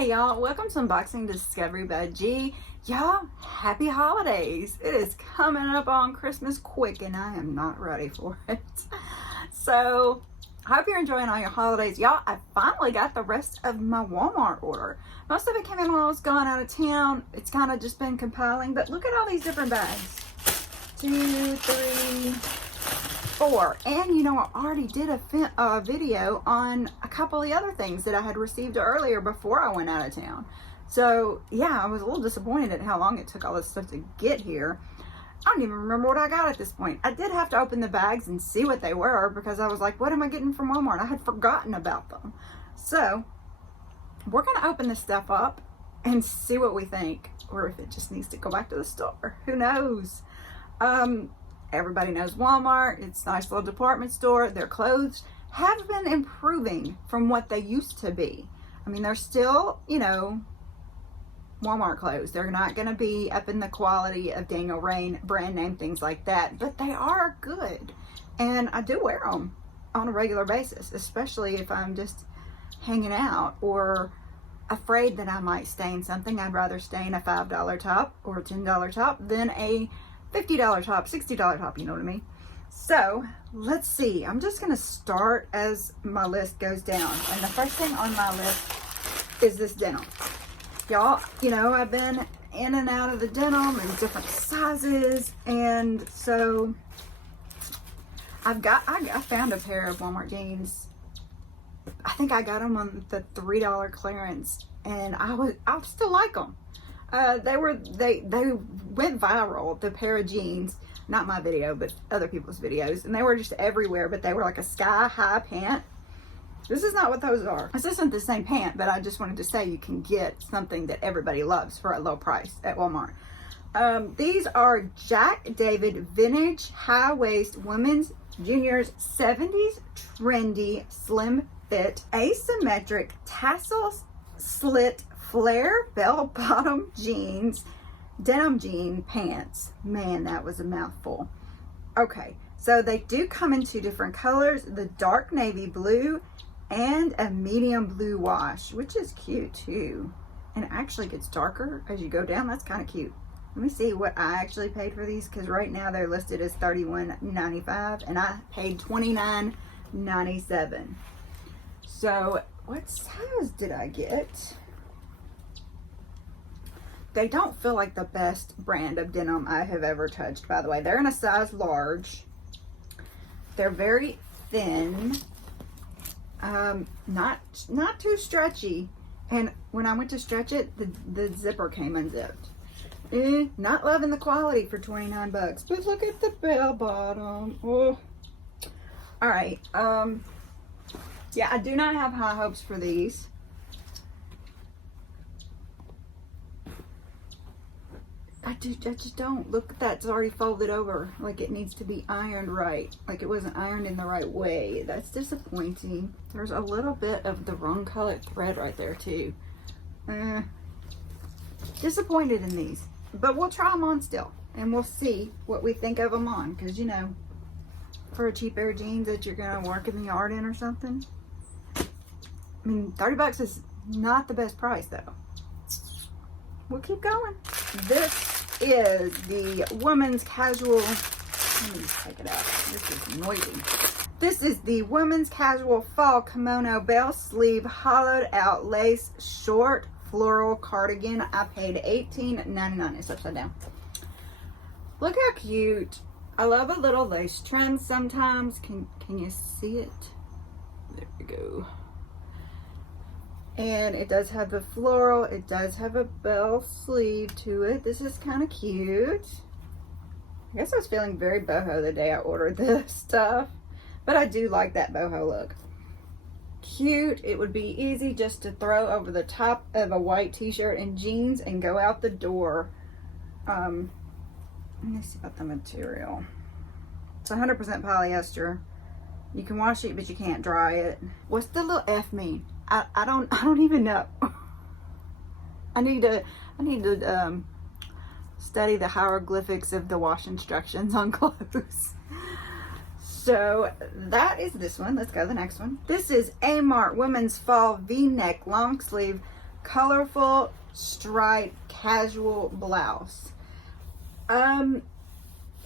Hey y'all, welcome to Unboxing Discovery by G. Y'all, happy holidays. It is coming up on Christmas quick and I am not ready for it. So, I hope you're enjoying all your holidays. Y'all, I finally got the rest of my Walmart order. Most of it came in when I was going out of town. It's kind of just been compiling, but look at all these different bags. 2, 3, 4. And you know, I already did a video on a couple of the other things that I had received earlier before I went out of town. So yeah, I was a little disappointed at how long it took all this stuff to get here. I don't even remember what I got at this point. I did have to open the bags and see what they were because I was like, what am I getting from Walmart? I had forgotten about them. So we're gonna open this stuff up and see what we think, or if it just needs to go back to the store. Who knows? Everybody knows Walmart. It's a nice little department store. Their clothes have been improving from what they used to be. I mean, they're still, you know, Walmart clothes. They're not going to be up in the quality of Daniel Rain brand name, things like that, but they are good. And I do wear them on a regular basis, especially if I'm just hanging out or afraid that I might stain something. I'd rather stain a $5 top or a $10 top than a $50 top, $60 top, you know what I mean? So let's see. I'm just going to start as my list goes down. And the first thing on my list is this denim. Y'all, you know, I've been in and out of the denim in different sizes. And so I found a pair of Walmart jeans. I think I got them on the $3 clearance and I still like them. They went viral, the pair of jeans, not my video, but other people's videos, and they were just everywhere, but they were like a sky high pant. This is not what those are. This isn't the same pant, but I just wanted to say you can get something that everybody loves for a low price at Walmart. These are jackdavid vintage high waist women's juniors 70s trendy slim fit asymmetric tassel slit flare bell bottom jeans, denim jean pants. Man, that was a mouthful. Okay, so they do come in 2 different colors, the dark navy blue and a medium blue wash, which is cute too. And it actually gets darker as you go down. That's kind of cute. Let me see what I actually paid for these, because right now they're listed as $31.95 and I paid $29.97. So what size did I get? They don't feel like the best brand of denim I have ever touched, by the way. They're in a size large. They're very thin. Not too stretchy. And when I went to stretch it, the zipper came unzipped. Not loving the quality for 29 bucks. But look at the bell bottom. Oh. All right. Yeah, I do not have high hopes for these. I just don't. Look, that's already folded over like it needs to be ironed right. Like it wasn't ironed in the right way. That's disappointing. There's a little bit of the wrong colored thread right there too. Disappointed in these. But we'll try them on still. And we'll see what we think of them on. Because, you know, for a cheap pair of jeans that you're going to work in the yard in or something. I mean, 30 bucks is not the best price though. We'll keep going. This is the women's casual. Let me just take it out. This is noisy. This is the women's casual fall kimono bell sleeve hollowed out lace short floral cardigan. I paid $18.99. It's upside down. Look how cute. I love a little lace trend sometimes. Can you see it? There we go. And it does have the floral. It does have a bell sleeve to it. This is kind of cute. I guess I was feeling very boho the day I ordered this stuff. But I do like that boho look. Cute. It would be easy just to throw over the top of a white t-shirt and jeans and go out the door. Let me see about the material. It's 100% polyester. You can wash it, but you can't dry it. What's the little F mean? I don't even know. I need to study the hieroglyphics of the wash instructions on clothes. So that is this one. Let's go to the next one. This is Amart Women's Fall V-Neck Long Sleeve colorful striped casual blouse.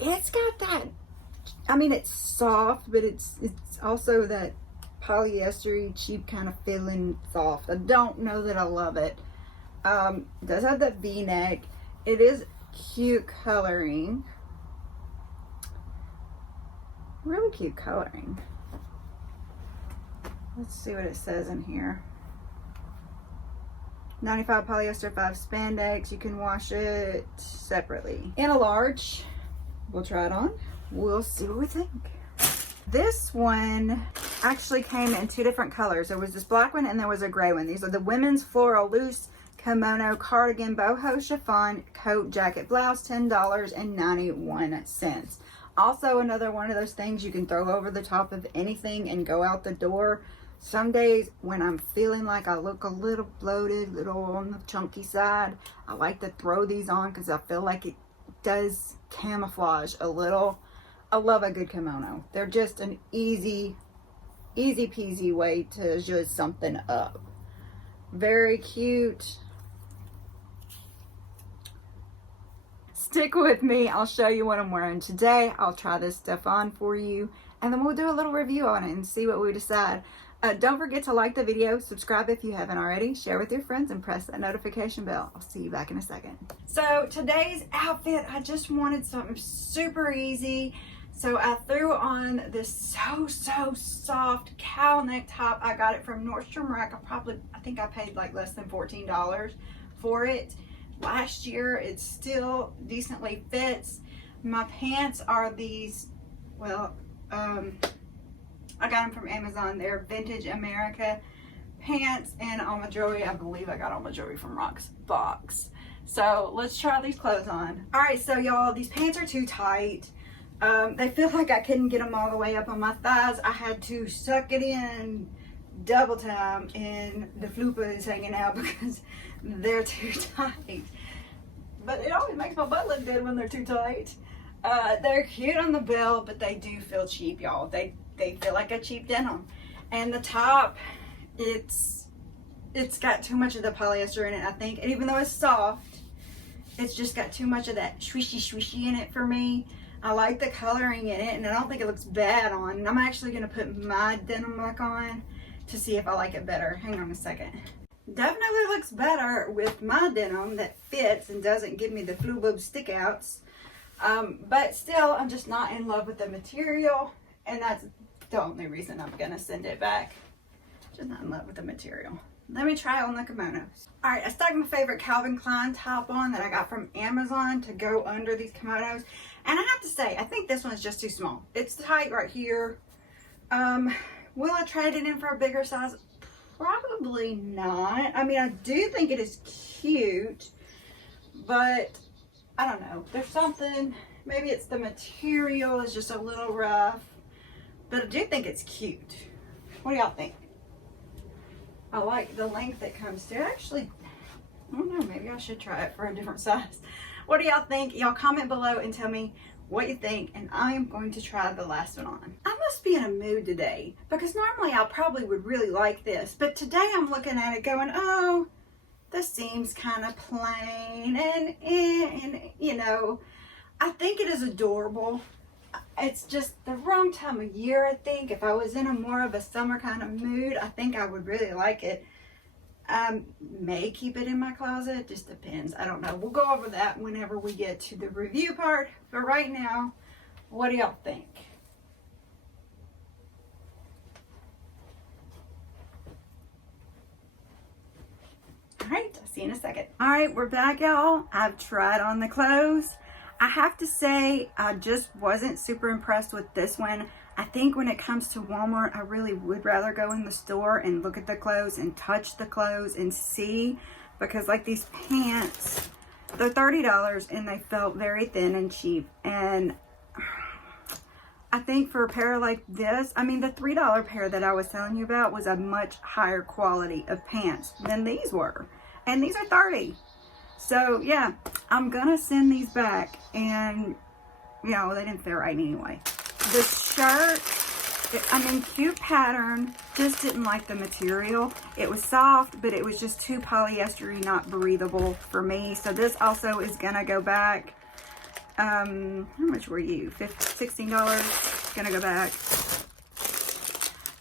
It's got that, I mean, it's soft, but it's also that polyester cheap kind of feeling soft. I don't know that I love it. It does have that V-neck. It is cute coloring. Really cute coloring. Let's see what it says in here. 95 polyester, 5 spandex. You can wash it separately. In a large. We'll try it on. We'll see what we think. This one actually came in 2 different colors. There was this black one and there was a gray one. These are the women's floral loose kimono cardigan boho chiffon coat jacket blouse, $10.91. Also another one of those things you can throw over the top of anything and go out the door. Some days when I'm feeling like I look a little bloated, little on the chunky side, I like to throw these on because I feel like it does camouflage a little. I love a good kimono. They're just an easy peasy way to zhuzh something up. Very cute. Stick with me. I'll show you what I'm wearing today. I'll try this stuff on for you, and then we'll do a little review on it and see what we decide. Don't forget to like the video, subscribe if you haven't already, share with your friends, and press that notification bell. I'll see you back in a second. So today's outfit, I just wanted something super easy. So I threw on this so soft cowl neck top. I got it from Nordstrom Rack. I think I paid like less than $14 for it. Last year, it still decently fits. My pants are these, well, I got them from Amazon. They're Vintage America pants, and all my jewelry, I believe I got all my jewelry from Rock's box. So let's try these clothes on. All right, so y'all, these pants are too tight. They feel like I couldn't get them all the way up on my thighs. I had to suck it in double time, and the flupa is hanging out because they're too tight. But it always makes my butt look good when they're too tight. They're cute on the bill, but they do feel cheap, y'all. They feel like a cheap denim. And the top, it's got too much of the polyester in it, I think. And even though it's soft, it's just got too much of that swishy in it for me. I like the coloring in it, and I don't think it looks bad on. And I'm actually gonna put my denim back on to see if I like it better. Hang on a second. Definitely looks better with my denim that fits and doesn't give me the flu boob stick outs. But still, I'm just not in love with the material, and that's the only reason I'm gonna send it back. Just not in love with the material. Let me try on the kimonos. All right, I stuck my favorite Calvin Klein top on that I got from Amazon to go under these kimonos. And I have to say, I think this one's just too small. It's tight right here. Will I trade it in for a bigger size? Probably not. I mean, I do think it is cute, but I don't know. There's something, maybe it's the material is just a little rough, but I do think it's cute. What do y'all think? I like the length it comes to. Actually, I don't know, maybe I should try it for a different size. What do y'all think? Y'all comment below and tell me what you think, and I am going to try the last one on. I must be in a mood today, because normally I probably would really like this, but today I'm looking at it going, oh, the seam's kind of plain, and you know, I think it is adorable. It's just the wrong time of year, I think. If I was in a more of a summer kind of mood, I think I would really like it. I may keep it in my closet, just depends. I don't know. We'll go over that whenever we get to the review part. But right now, what do y'all think? All right, I'll see you in a second. All right, we're back, y'all. I've tried on the clothes. I have to say, I just wasn't super impressed with this one. I think when it comes to Walmart, I really would rather go in the store and look at the clothes and touch the clothes and see, because like these pants, they're $30 and they felt very thin and cheap. And I think for a pair like this, I mean, the $3 pair that I was telling you about was a much higher quality of pants than these were. And these are $30. So yeah, I'm gonna send these back, and you know, they didn't fit right anyway. The shirt I mean, cute pattern, just didn't like the material. It was soft, but it was just too polyester-y, not breathable for me. So this also is gonna go back. How much were you? $16. Gonna go back.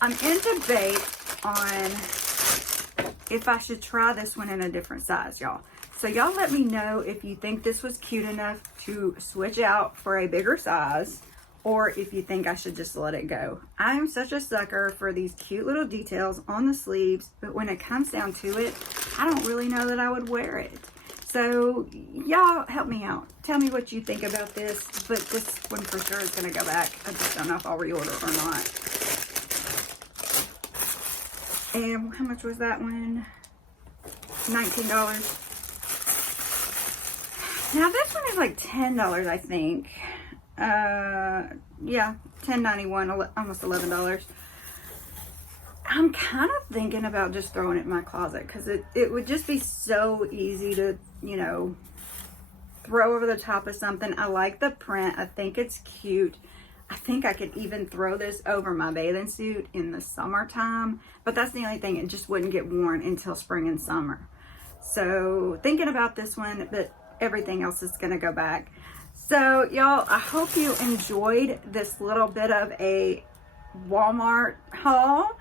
I'm in debate on if I should try this one in a different size, y'all. So y'all let me know if you think this was cute enough to switch out for a bigger size, or if you think I should just let it go. I'm such a sucker for these cute little details on the sleeves, but when it comes down to it, I don't really know that I would wear it. So y'all help me out. Tell me what you think about this, but this one for sure is gonna go back. I just don't know if I'll reorder or not. And how much was that one? $19. Now this one is like $10, I think. Yeah, $10.91, almost $11. I'm kind of thinking about just throwing it in my closet because it would just be so easy to, you know, throw over the top of something. I like the print. I think it's cute. I think I could even throw this over my bathing suit in the summertime, but that's the only thing. It just wouldn't get worn until spring and summer. So thinking about this one, but everything else is going to go back. So y'all, I hope you enjoyed this little bit of a Walmart haul.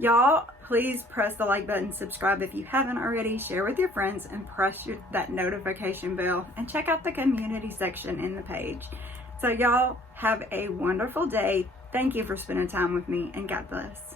Y'all, please press the like button, subscribe if you haven't already, share with your friends, and press that notification bell, and check out the community section in the page. So y'all, have a wonderful day. Thank you for spending time with me, and God bless.